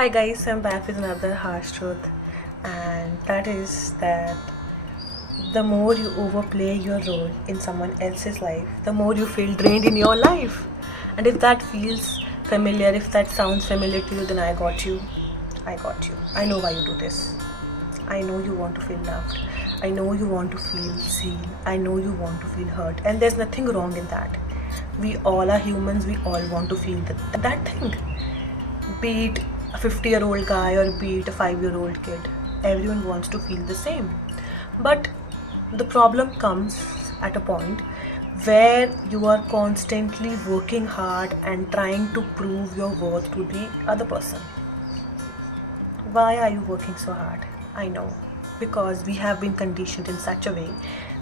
Hi guys, I'm back with another harsh truth, and that is that the more you overplay your role in someone else's life, the more you feel drained in your life. And if that feels familiar, if that sounds familiar to you, then I got you. I got you. I know why you do this. I know you want to feel loved. I know you want to feel seen. I know you want to feel heard. And there's nothing wrong in that. We all are humans, we all want to feel that thing. Be it a 50-year-old guy or be it a 5-year-old kid, everyone wants to feel the same. But the problem comes at a point where you are constantly working hard and trying to prove your worth to the other person. Why are you working so hard? I know, because we have been conditioned in such a way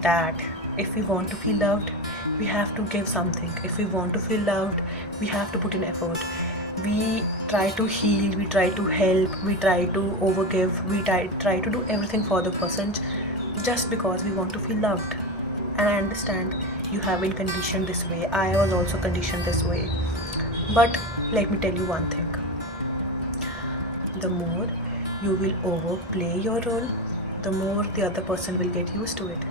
that if we want to feel loved, we have to give something. If we want to feel loved, we have to put in effort. We try to heal, we try to help, we try to overgive, we try to do everything for the person just because we want to feel loved. And I understand you have been conditioned this way. I was also conditioned this way. But let me tell you one thing. The more you will overplay your role, the more the other person will get used to it.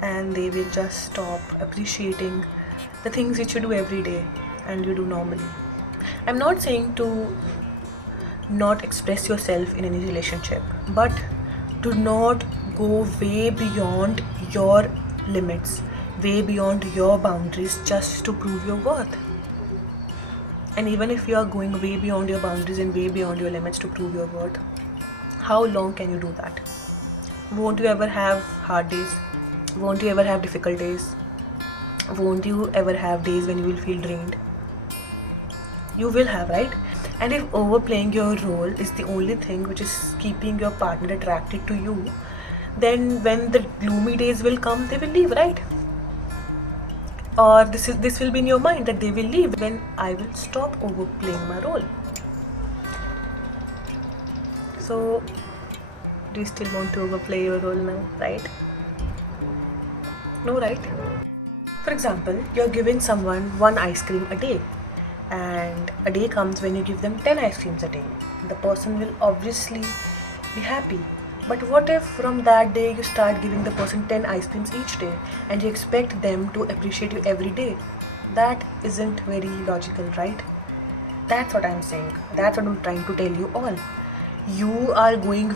And they will just stop appreciating the things which you do every day and you do normally. I'm not saying to not express yourself in any relationship, but do not go way beyond your limits, way beyond your boundaries just to prove your worth. And even if you are going way beyond your boundaries and way beyond your limits to prove your worth, how long can you do that? Won't you ever have hard days? Won't you ever have difficult days? Won't you ever have days when you will feel drained? You will have, right? And if overplaying your role is the only thing which is keeping your partner attracted to you, then when the gloomy days will come, they will leave, right? Or this will be in your mind that they will leave when I will stop overplaying my role. So, do you still want to overplay your role now, right? No, right? For example, you're giving someone one ice cream a day, and a day comes when you give them 10 ice creams a day. The person will obviously be happy. But what if from that day you start giving the person 10 ice creams each day and you expect them to appreciate you every day? That isn't very logical, right? That's what I'm saying. That's what I'm trying to tell you all. You are going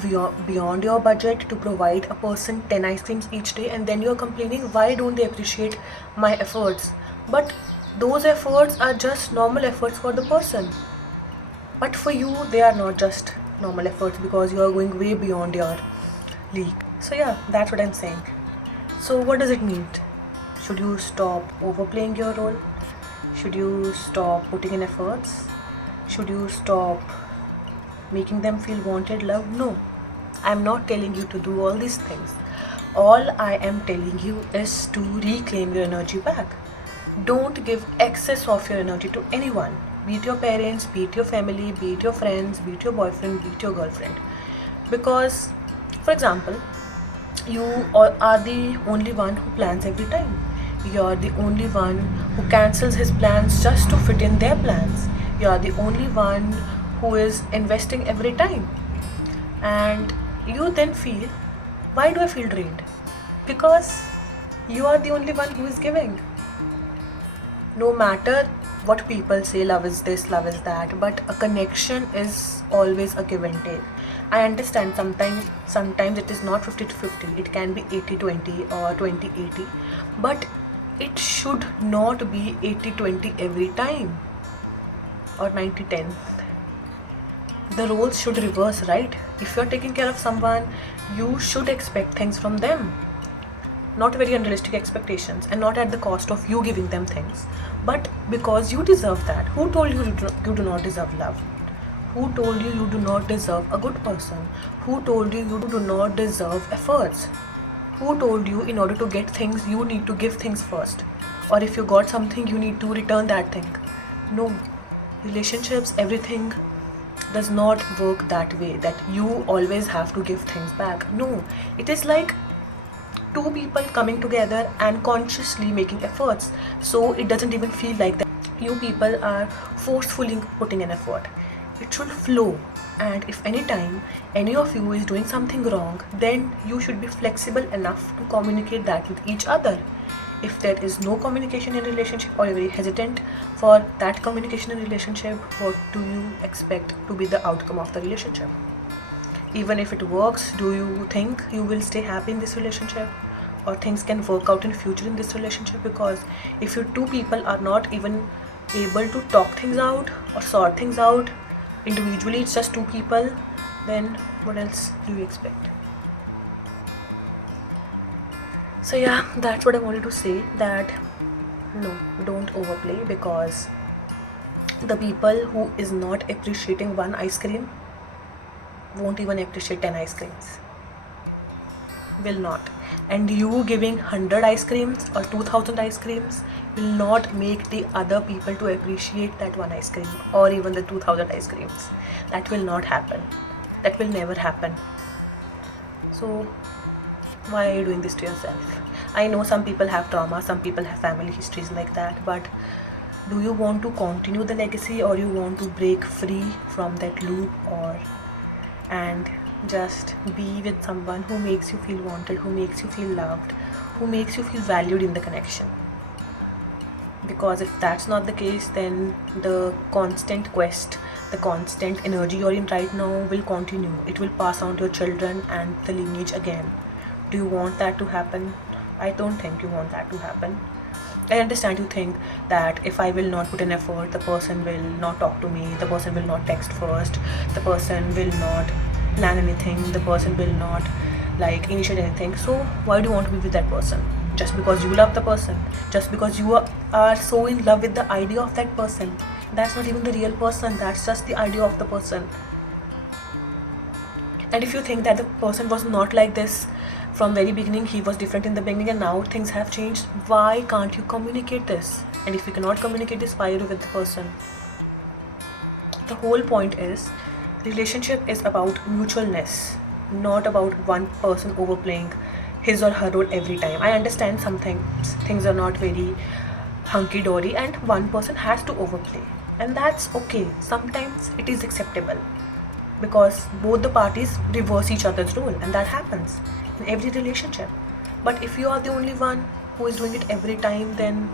beyond your budget to provide a person 10 ice creams each day, and then you're complaining, why don't they appreciate my efforts? But those efforts are just normal efforts for the person. But for you, they are not just normal efforts because you are going way beyond your league. So yeah, that's what I'm saying. So what does it mean? Should you stop overplaying your role? Should you stop putting in efforts? Should you stop making them feel wanted, loved? No, I'm not telling you to do all these things. All I am telling you is to reclaim your energy back. Don't give excess of your energy to anyone, be it your parents, be it your family, be it your friends, be it your boyfriend, be it your girlfriend. Because, for example, you are the only one who plans every time. You're the only one who cancels his plans just to fit in their plans. You're the only one who is investing every time. And you then feel, why do I feel drained? Because you are the only one who is giving. No matter what people say, love is this, love is that, but a connection is always a give and take. I understand sometimes it is not 50 to 50, it can be 80-20 or 20-80, but it should not be 80-20 every time or 90-10. The roles should reverse, right? If you're taking care of someone, you should expect things from them. Not very unrealistic expectations, and not at the cost of you giving them things, but because you deserve that. Who told you you do not deserve love? Who told you do not deserve a good person? Who told you do not deserve efforts? Who told you in order to get things you need to give things first? Or if you got something you need to return that thing? No. Relationships, everything does not work that way, that you always have to give things back. No. It is like two people coming together and consciously making efforts, so it doesn't even feel like that you people are forcefully putting an effort. it should flow. And if any time any of you is doing something wrong, then you should be flexible enough to communicate that with each other. If there is no communication in relationship, or you're very hesitant for that communication in relationship, what do you expect to be the outcome of the relationship? Even if it works, do you think you will stay happy in this relationship, or things can work out in future in this relationship? Because if you two people are not even able to talk things out or sort things out individually, it's just two people, then what else do you expect? So yeah, that's what I wanted to say, that no, don't overplay, because the people who is not appreciating one ice cream won't even appreciate 10 ice creams. Will not. And you giving 100 ice creams or 2000 ice creams will not make the other people to appreciate that one ice cream or even the 2000 ice creams. That will not happen. That will never happen. So why are you doing this to yourself? I know some people have trauma, some people have family histories like that, but do you want to continue the legacy, or you want to break free from that loop, and just be with someone who makes you feel wanted, who makes you feel loved, who makes you feel valued in the connection? Because if that's not the case, then the constant quest, the constant energy you're in right now will continue. It will pass on to your children and the lineage again. Do you want that to happen? I don't think you want that to happen. I understand you think that if I will not put an effort, the person will not talk to me, the person will not text first, the person will not plan anything, the person will not initiate anything. So why do you want to be with that person? Just because you love the person, just because you are so in love with the idea of that person. That's not even the real person, that's just the idea of the person. And if you think that the person was not like this from very beginning, he was different in the beginning and now things have changed, why can't you communicate this? And if you cannot communicate this, why are you with the person? The whole point is, relationship is about mutualness, not about one person overplaying his or her role every time. I understand some things are not very hunky-dory and one person has to overplay, and that's okay. Sometimes it is acceptable because both the parties reverse each other's role, and that happens in every relationship. But if you are the only one who is doing it every time, then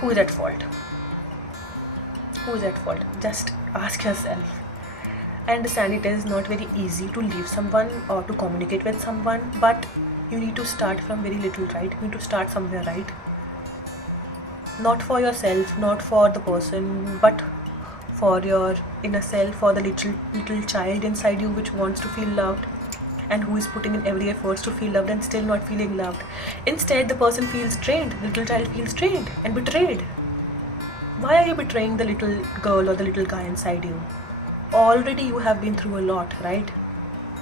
who is at fault? Who is at fault? Just ask yourself. I understand it is not very easy to leave someone or to communicate with someone, but you need to start from very little, right? You need to start somewhere, right? Not for yourself, not for the person, but for your inner self, for the little child inside you which wants to feel loved and who is putting in every efforts to feel loved and still not feeling loved. Instead, the person feels drained, the little child feels drained and betrayed. Why are you betraying the little girl or the little guy inside you? Already you have been through a lot, right?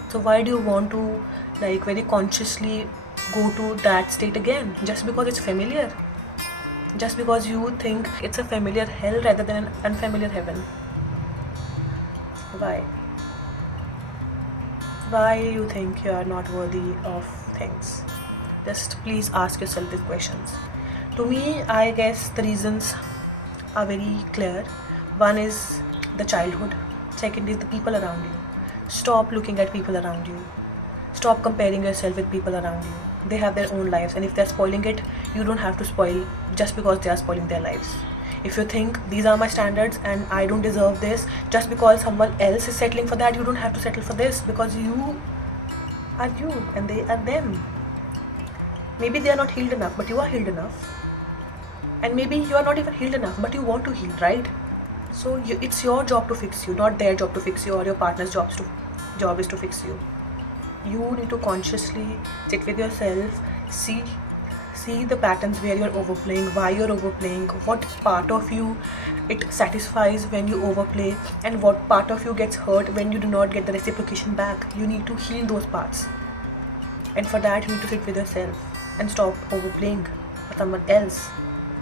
So why do you want to very consciously go to that state again, just because it's familiar? Just because you think it's a familiar hell rather than an unfamiliar heaven? Why? Why you think you are not worthy of things? Just please ask yourself these questions. To me, I guess the reasons are very clear. One is the childhood. Second is the people around you. Stop looking at people around you. Stop comparing yourself with people around you. They have their own lives, and if they're spoiling it, you don't have to spoil just because they are spoiling their lives. If you think these are my standards and I don't deserve this, just because someone else is settling for that, you don't have to settle for this, because you are you and they are them. Maybe they are not healed enough, but you are healed enough. And maybe you are not even healed enough, but you want to heal, right? So it's your job to fix you, not their job to fix you, or your partner's job is to fix you. You need to consciously sit with yourself, see the patterns where you're overplaying, why you're overplaying, what part of you it satisfies when you overplay, and what part of you gets hurt when you do not get the reciprocation back. You need to heal those parts, and for that you need to sit with yourself and stop overplaying for someone else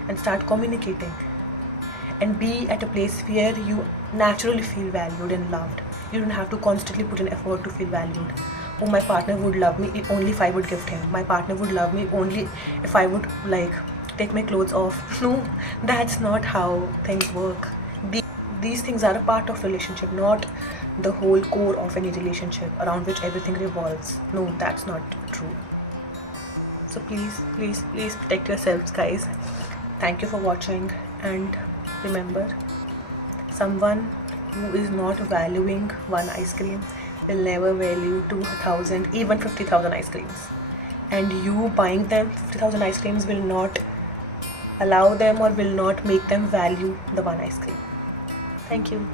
and start communicating and be at a place where you naturally feel valued and loved. You don't have to constantly put in effort to feel valued. Oh, my partner would love me only if I would gift him. My partner would love me only if I would take my clothes off. No, that's not how things work. these things are a part of relationship, not the whole core of any relationship around which everything revolves. No, that's not true. So please protect yourselves, guys. Thank you for watching, and remember, someone who is not valuing one ice cream will never value 2,000, even 50,000 ice creams. And you buying them 50,000 ice creams will not allow them or will not make them value the one ice cream. Thank you.